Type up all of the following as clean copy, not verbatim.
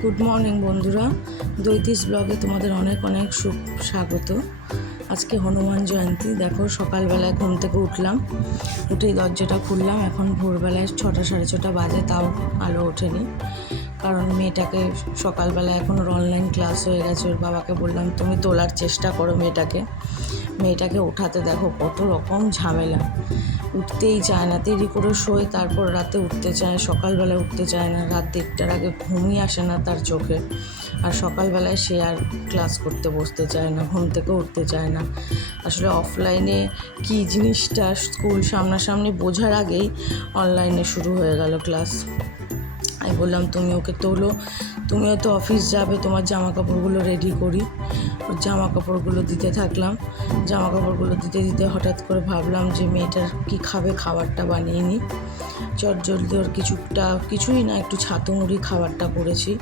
Good morning বন্ধুরা, দৈতিস ব্লগে তোমাদের অনেক অনেক স্বাগত। আজকে হনুমান জয়ন্তী। দেখো সকালবেলায় ঘুম থেকে উঠলাম, উঠেই দরজাটা খুললাম। এখন ভোরবেলায় 6টা সাড়ে 6টা বাজে, তাও আলো ওঠেনি। কারণ মেয়েটাকে সকালবেলায় এখন ওর অনলাইন ক্লাস হয়ে গেছে। ওর বাবাকে বললাম তুমি তোলার চেষ্টা করো মেয়েটাকে ওঠাতে। দেখো কত রকম ঝামেলা, উঠতেই চায় না, দেরি করে শোয়, তারপর রাতে উঠতে চায়, সকালবেলায় উঠতে চায় না। রাত 1টার আগে ঘুমই আসে না তার চোখে। আর সকালবেলায় সে আর ক্লাস করতে বসতে চায় না, ঘুম থেকে উঠতে চায় না। আসলে অফলাইনে কী জিনিসটা স্কুল সামনাসামনি বোঝার আগেই অনলাইনে শুরু হয়ে গেল ক্লাস। আমি বললাম তুমি ওকে তোলো, তুমিও তো অফিস যাবে, তোমার জামা কাপড়গুলো রেডি করি। ওর জামা কাপড়গুলো দিতে থাকলাম। জামা কাপড়গুলো দিতে দিতে হঠাৎ করে ভাবলাম যে মেয়েটার কি খাবে, খাবারটা বানিয়ে নিই। চটজলদি ওর কিছুই না, একটু ছাতু মুড়ি খাবারটা করেছি।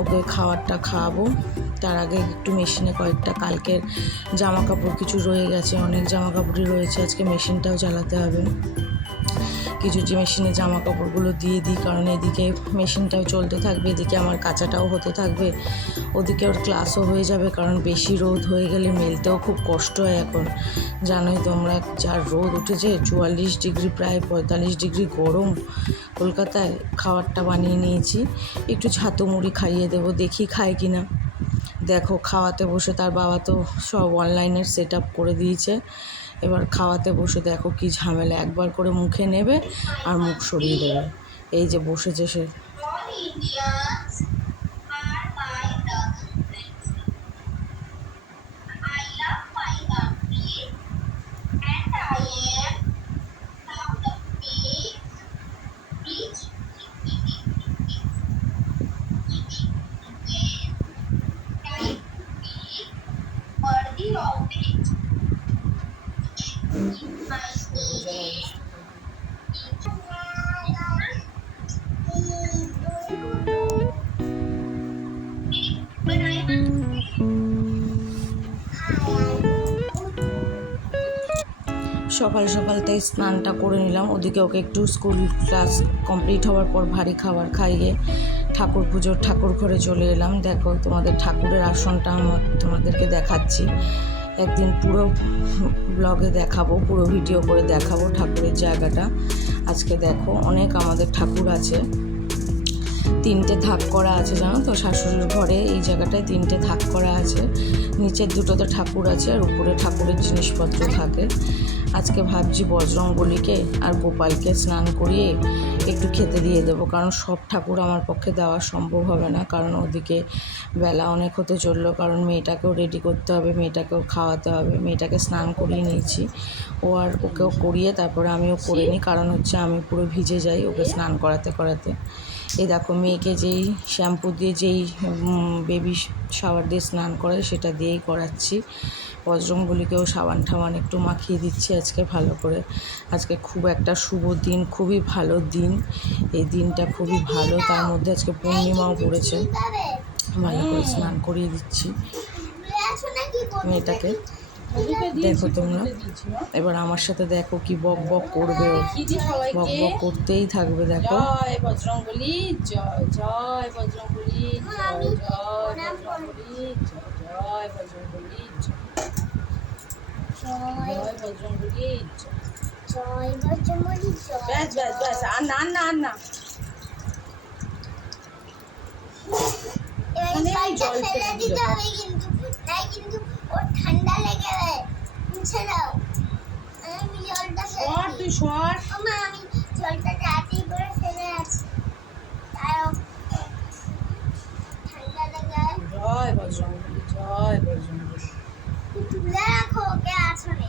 ওকে খাবারটা খাওয়াবো। তার আগে একটু মেশিনে কয়েকটা কালকের জামা কাপড় কিছু রয়ে গেছে, অনেক জামা কাপড়ই রয়েছে, আজকে মেশিনটাও চালাতে হবে। কিছু যে মেশিনে জামা কাপড়গুলো দিয়ে দিই, কারণ এদিকে মেশিনটাও চলতে থাকবে, এদিকে আমার কাচাটাও হতে থাকবে, ওদিকে ওর ক্লাসও হয়ে যাবে। কারণ বেশি রোদ হয়ে গেলে মেলতেও খুব কষ্ট হয়। এখন জানোই তোমরা, যার রোদ উঠেছে, 44 ডিগ্রি, প্রায় 45 ডিগ্রি গরম কলকাতায়। খাবারটা বানিয়ে নিয়েছি, একটু ছাতু মুড়ি খাইয়ে দেবো, দেখি খায় কি না। দেখো খাওয়াতে বসে, তার বাবা তো সব অনলাইনের সেট আপ করে দিয়েছে। এবার খাওয়াতে বসে দেখো কি ঝামেলা, একবার করে মুখে নেবে আর মুখ সরিয়ে দেবে। এই যে বসেছে সে। সকাল সকাল তাই স্নানটা করে নিলাম। ওদিকে ওকে একটু স্কুল ক্লাস কমপ্লিট হওয়ার পর ভারী খাবার খাইয়ে ঠাকুর পুজোর ঠাকুর ঘরে চলে এলাম। দেখো তোমাদের ঠাকুরের আসনটা তোমাদেরকে দেখাচ্ছি, একদিন পুরো ব্লগে দেখাবো, পুরো ভিডিও করে দেখাবো ঠাকুরের জায়গাটা। আজকে দেখো অনেক আমাদের ঠাকুর আছে, 3টে থাক করা আছে, জানো তো, শাশুড়ির ঘরে এই জায়গাটায় 3টে থাক করা আছে। নিচের 2টোতে ঠাকুর আছে আর উপরে ঠাকুরের জিনিসপত্র থাকে। আজকে ভাবছি বজরংবলীকে আর গোপালকে স্নান করিয়ে একটু খেতে দিয়ে দেবো, কারণ সব ঠাকুর আমার পক্ষে দেওয়া সম্ভব হবে না। কারণ ওদিকে বেলা অনেক হতে চললো, কারণ মেয়েটাকেও রেডি করতে হবে, মেয়েটাকেও খাওয়াতে হবে। মেয়েটাকে স্নান করিয়ে নিয়েছি, ওকেও করিয়ে তারপরে আমিও করে নিই, কারণ হচ্ছে আমি পুরো ভিজে যাই ওকে স্নান করাতে করাতে। এই দেখো মেয়েকে যেই শ্যাম্পু দিয়ে, যেই বেবি শাওয়ার দিয়ে স্নান করে সেটা দিয়েই করাচ্ছি। বজরংবলীকেও সাবান ঠাবান একটু মাখিয়ে দিচ্ছি আজকে ভালো করে। আজকে খুব একটা শুভ দিন, খুবই ভালো দিন, এই দিনটা খুবই ভালো। তার মধ্যে আজকে পূর্ণিমাও পড়েছে। ভালো করে স্নান করিয়ে দিচ্ছি মেয়েটাকে। দেখো তোমরা এবার আমার সাথে দেখো কি বক বক করবে, বক বক করতেই থাকবে। দেখো জয় বজরংবলী, জয় জয় বজরংবলী, জয় জয় বজরংবলী, জয় বজরংবলী, জয় বজরংবলী, জয় বজরংবলী। ব্যাস ব্যাস ব্যাস, আর না না আর না। জল ফেলে দিতে হবে, কিন্তু ওর ঠান্ডা লেগে যায়। মুছে দাও, আমি জলটা সর, তুই সর। মা, আমি জলটা রাতেই করে ফেলে আছি, তাও ঠান্ডা লেগে। জয় বজরংবলী, জয় বজরংবলী। তুলে রাখো ওকে আসনে।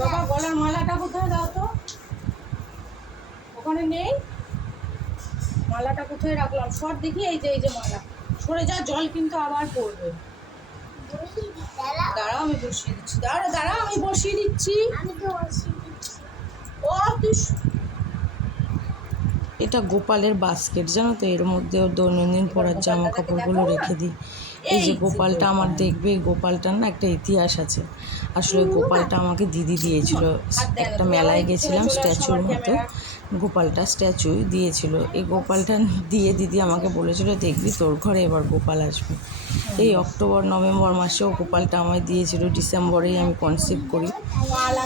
বাবা গলার মালাটা কোথায় দাও তো, ওখানে নেই। মালাটা কোথায় রাখলাম, সর দেখি। এই যে মালা, সরে যা, জল কিন্তু আবার পড়বে। দাঁড়াও আমি বসিয়ে দিচ্ছি, দাঁড়াও আমি বসিয়ে দিচ্ছি। আমি তো বসিয়ে দিচ্ছি। ও তুই এটা গোপালের বাস্কেট, জানো তো, এর মধ্যেও দৈনন্দিন পরার জামা কাপড়গুলো রেখে দিই। এই যে গোপালটা আমার দেখবে, এই গোপালটার না একটা ইতিহাস আছে। আসলে গোপালটা আমাকে দিদি দিয়েছিল, একটা মেলায় গেছিলাম, স্ট্যাচুর মতো গোপালটা স্ট্যাচুই দিয়েছিল। এই গোপালটা দিয়ে দিদি আমাকে বলেছিল, দেখবি তোর ঘরে এবার গোপাল আসবে। এই অক্টোবর নভেম্বর মাসেও গোপালটা আমায় দিয়েছিল, ডিসেম্বরেই আমি কনসিভ করি।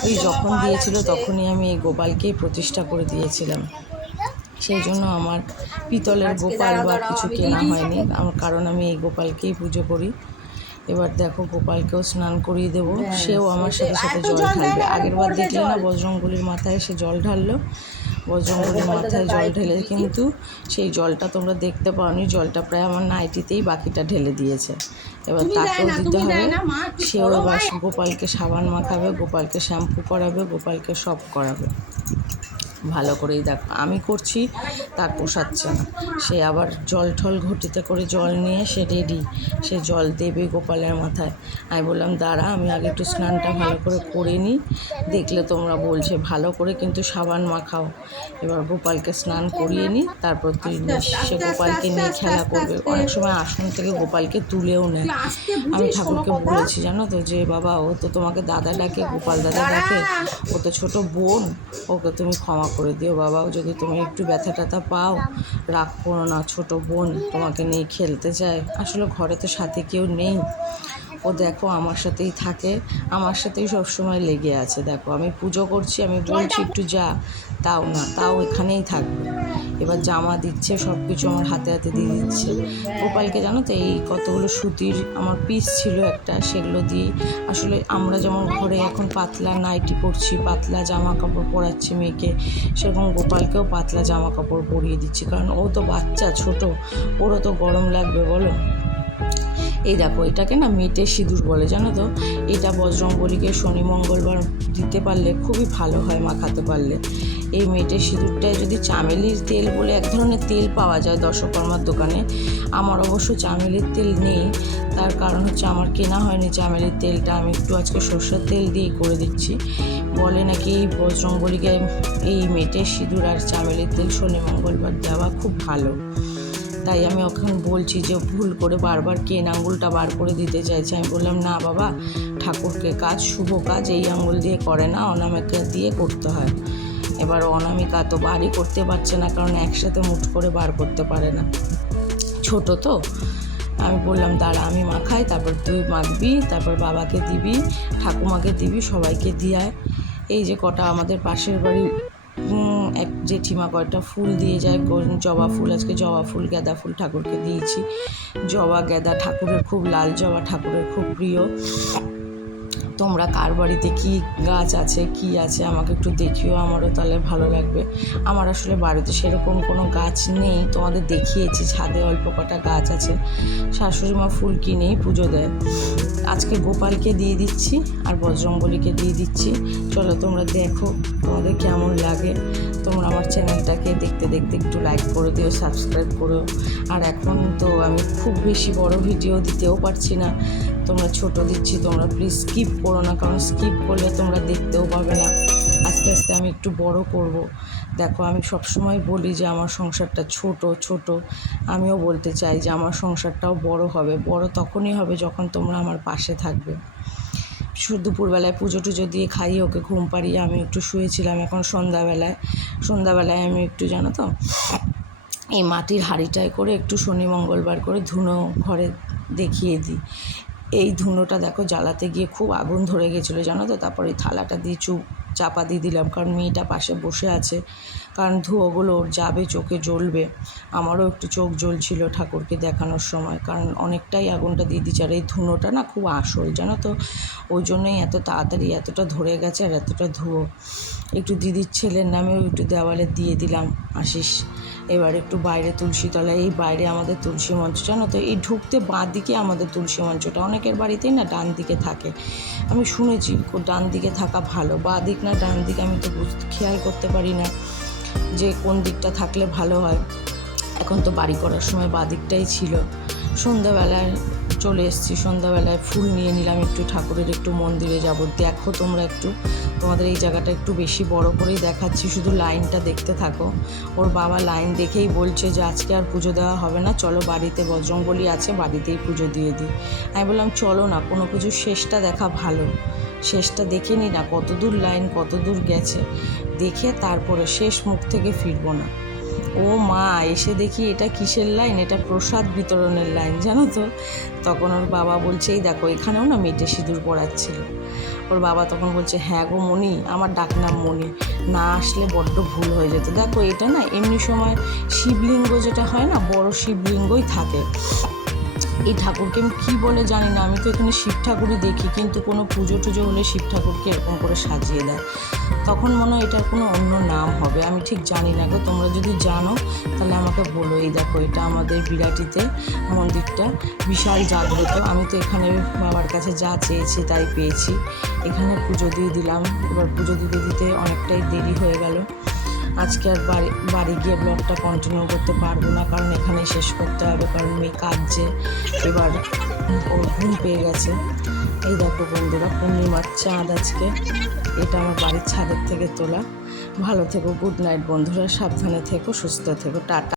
ওই যখন দিয়েছিল তখনই আমি এই গোপালকেই প্রতিষ্ঠা করে দিয়েছিলাম। সেই জন্য আমার পিতলের গোপাল বা কিছু কেনা হয়নি, আমার কারণ আমি এই গোপালকেই পুজো করি। এবার দেখো গোপালকেও স্নান করিয়ে দেবো, সেও আমার সাথে সাথে জল ঢালবে। আগেরবার দেখলে না বজরংবলীর মাথায় সে জল ঢাললো, বজরংবলীর মাথায় জল ঢেলে কিন্তু সেই জলটা তোমরা দেখতে পাওনি, জলটা প্রায় আমার নাইটিতেই বাকিটা ঢেলে দিয়েছে। এবার তাকেও দিতে হবে, সেও এবার গোপালকে সাবান মাখাবে, গোপালকে শ্যাম্পু করাবে, গোপালকে সব করাবে ভালো করেই। দেখো আমি করছি, তার পোষাচ্ছে না, সে আবার জল ঠল ঘটিতে করে জল নিয়ে সে রেডি, সে জল দেবে গোপালের মাথায়। আমি বললাম দাঁড়া, আমি আগে একটু স্নানটা ভালো করে নিই, দেখলে তোমরা বলছে ভালো করে কিন্তু সাবান মাখাও। এবার গোপালকে স্নান করিয়ে নিই, তারপর তুই সে গোপালকে নিয়ে খেলা করবে। অনেক সময় আসন থেকে গোপালকে তুলেও নেয়। আমি ঠাকুরকে বলেছি জানো তো, যে বাবা ও তো তোমাকে দাদা ডাকে, গোপাল দাদা ডাকে, ও তো ছোটো বোন, ওকে তুমি ক্ষমা করে দিও বাবা, যদি তুমি একটু ব্যথা ট্যাথা পাও রাগ করো না, ছোটো বোন তোমাকে নিয়ে খেলতে চায়। আসলে ঘরে তো সাথে কেউ নেই, ও দেখো আমার সাথেই থাকে, আমার সাথেই সবসময় লেগে আছে। দেখো আমি পুজো করছি, আমি বলছি একটু যা, তাও না, তাও এখানেই থাকবে। এবার জামা দিচ্ছে, সব কিছু আমার হাতে হাতে দিয়ে দিচ্ছে। গোপালকে জানো তো, এই কতগুলো সুতির আমার পিস ছিল একটা, সেগুলো দিয়ে আসলে আমরা যেমন ঘরে এখন পাতলা নাইটি পরছি, পাতলা জামা কাপড় পরাচ্ছি মেয়েকে, সেরকম গোপালকেও পাতলা জামা কাপড় পরিয়ে দিচ্ছি, কারণ ও তো বাচ্চা ছোট, ওরও তো গরম লাগবে বলো। এই দেখো এটাকে না মেটে সিঁদুর বলে, জানো তো, এটা বজরংবলীকে শনি মঙ্গলবার দিতে পারলে খুবই ভালো হয়, মাখাতে পারলে। এই মেটে সিঁদুরটায় যদি চামেলির তেল বলে এক ধরনের তেল পাওয়া যায় দশকর্মার দোকানে, আমার অবশ্য চামেলির তেল নেই, তার কারণ হচ্ছে আমার কেনা হয়নি চামেলির তেলটা, আমি একটু আজকে সর্ষের তেল দিয়েই করে দিচ্ছি। বলে নাকি এই বজরংবলীকে এই মেটে সিঁদুর আর চামেলির তেল শনি মঙ্গলবার দেওয়া খুব ভালো। তাই আমি ওখানে বলছি যে ভুল করে বারবার কেন আঙুলটা বার করে দিতে চাইছে। আমি বললাম না বাবা, ঠাকুরকে কাজ, শুভ কাজ এই আঙুল দিয়ে করে না, অনামিকা দিয়ে করতে হয়। এবার অনামিকা তো বারই করতে পারছে না, কারণ একসাথে মুঠ করে বার করতে পারে না, ছোট তো। আমি বললাম দাঁড়া আমি মাখাই, তারপর তুই মাখবি, তারপর বাবাকে দিবি, ঠাকুমাকে দিবি, সবাইকে দিয়ায়। এই যে কটা আমাদের পাশের বাড়ি এক জেঠিমা কয়টা ফুল দিয়ে যায়, জবা ফুল, আজকে জবা ফুল গাঁদা ফুল ঠাকুরকে দিয়েছি। জবা গাঁদা ঠাকুরের খুব, লাল জবা ঠাকুরের খুব প্রিয়। তোমরা কার বাড়িতে কী গাছ আছে কী আছে আমাকে একটু দেখিও, আমারও তাহলে ভালো লাগবে। আমার আসলে বাড়িতে সেরকম কোনো গাছ নেই, তোমাদের দেখিয়েছি ছাদে অল্প কটা গাছ আছে, শাশুড়ি মা ফুল কিনেই পুজো দেয়। আজকে গোপালকে দিয়ে দিচ্ছি আর বজরংবলীকে দিয়ে দিচ্ছি। চলো তোমরা দেখো তোমাদের কেমন লাগে। তোমরা আমার চ্যানেলটাকে দেখতে দেখতে একটু লাইক করে দিও, সাবস্ক্রাইব করো। আর এখন তো আমি খুব বেশি বড় ভিডিও দিতেও পারছি না, তোমরা ছোট দিচ্ছি, তোমরা প্লিজ স্কিপ করো না, কারণ স্কিপ করলে তোমরা দেখতেও পাবে না। আস্তে আস্তে আমি একটু বড় করব। দেখো আমি সবসময় বলি যে আমার সংসারটা ছোট, আমিও বলতে চাই যে আমার সংসারটাও বড় হবে। বড় তখনই হবে যখন তোমরা আমার পাশে থাকবে। দুপুরবেলায় পুজো টুজো দিয়ে খাইয়ে ওকে ঘুম পাড়িয়ে আমি একটু শুয়েছিলাম। এখন সন্ধ্যাবেলায় আমি একটু জানো তো এই মাটির হাঁড়িটায় করে একটু শনি মঙ্গলবার করে ধুনো ঘরে দেখিয়ে দিই। এই ধুনোটা দেখো জ্বালাতে গিয়ে খুব আগুন ধরে গেছিলো জানো তো, তারপরে এই থালাটা দিয়ে চাপা দিয়ে দিলাম, কারণ মেয়েটা পাশে বসে আছে, কারণ ধুয়োগুলো ওর যাবে, চোখে জ্বলবে। আমারও একটু চোখ জ্বলছিল ঠাকুরকে দেখানোর সময়, কারণ অনেকটাই আগুনটা দিয়ে দিচ্ছে। আর এই ধুনোটা না খুব আসল জানো তো, ওই জন্যই এত তাড়াতাড়ি এতটা ধরে গেছে আর এতটা ধুয়ো। একটু দিদির ছেলের নামেও একটু দেওয়ালে দিয়ে দিলাম আশিস। এবার একটু বাইরে তুলসী তলায়, এই বাইরে আমাদের তুলসী মঞ্চ জানো তো, এই ঢুকতে বাঁ দিকে আমাদের তুলসী মঞ্চটা, অনেকের বাড়িতেই না ডান দিকে থাকে, আমি শুনেছি ডান দিকে থাকা ভালো, বাঁ দিক না ডান দিকে আমি তো খেয়াল করতে পারি না যে কোন দিকটা থাকলে ভালো হয়। এখন তো বাড়ি করার সময় বাঁ দিকটাই ছিল, সন্ধ্যাবেলায় চলে এসেছি, সন্ধ্যাবেলায় ফুল নিয়ে নিলাম একটু, ঠাকুরের একটু মন্দিরে যাব। দেখো তোমরা একটু, তোমাদের এই জায়গাটা একটু বেশি বড় করেই দেখাচ্ছি, শুধু লাইনটা দেখতে থাকো। ওর বাবা লাইন দেখেই বলছে যে আজকে আর পুজো দেওয়া হবে না, চলো বাড়িতে বজরংবলী আছে, বাড়িতেই পুজো দিয়ে দিই। আমি বললাম চলো না, কোনো কিছু শেষটা দেখা ভালো, শেষটা দেখে নি না, কত দূর লাইন, কত দূর গেছে, দেখে তারপরে শেষ মুখ থেকে ফিরবো না। ও মা, এসে দেখি এটা কিসের লাইন, এটা প্রসাদ বিতরণের লাইন, জানো তো। তখন ওর বাবা বলছে এই দেখো এখানেও না মেটে সিঁদুর পড়াচ্ছিল। ওর বাবা তখন বলছে হ্যাঁ গো মণি, আমার ডাকনাম মণি, না আসলে বড্ড ভুল হয়ে যেত। দেখো এটা না এমনি সময় শিবলিঙ্গ যেটা হয় না, বড় শিবলিঙ্গই থাকে। এই ঠাকুরকে আমি কী বলে জানি না, আমি তো এখানে শিব ঠাকুরই দেখি, কিন্তু কোনো পুজো টুজো হলে শিব ঠাকুরকে এরকম করে সাজিয়ে দেয়। তখন মনে হয় এটার কোনো অন্য নাম হবে, আমি ঠিক জানি না গো, তোমরা যদি জানো তাহলে আমাকে বলো। এই দেখো এটা আমাদের বিরাটিতে মন্দিরটা বিশাল জাগ্রত। আমি তো এখানে বাবার কাছে যা চেয়েছি তাই পেয়েছি, এখানে পুজো দিয়ে দিলাম। এবার পুজো দিতে দিতে অনেকটাই দেরি হয়ে গেল। আজকে আর বাড়ি গিয়ে ব্লগটা কন্টিনিউ করতে পারবো না, কারণ এখানেই শেষ করতে হবে, কারণ মেয়ে কাঁদছে, এবার ওর ঘুম পেয়ে গেছে। এই দেখো বন্ধুরা, পূর্ণিমার চাঁদ আজকে, এটা আমার বাড়ির ছাদের থেকে তোলা। ভালো থেকো, গুড নাইট বন্ধুরা, সাবধানে থেকো, সুস্থ থেকো, টাটা।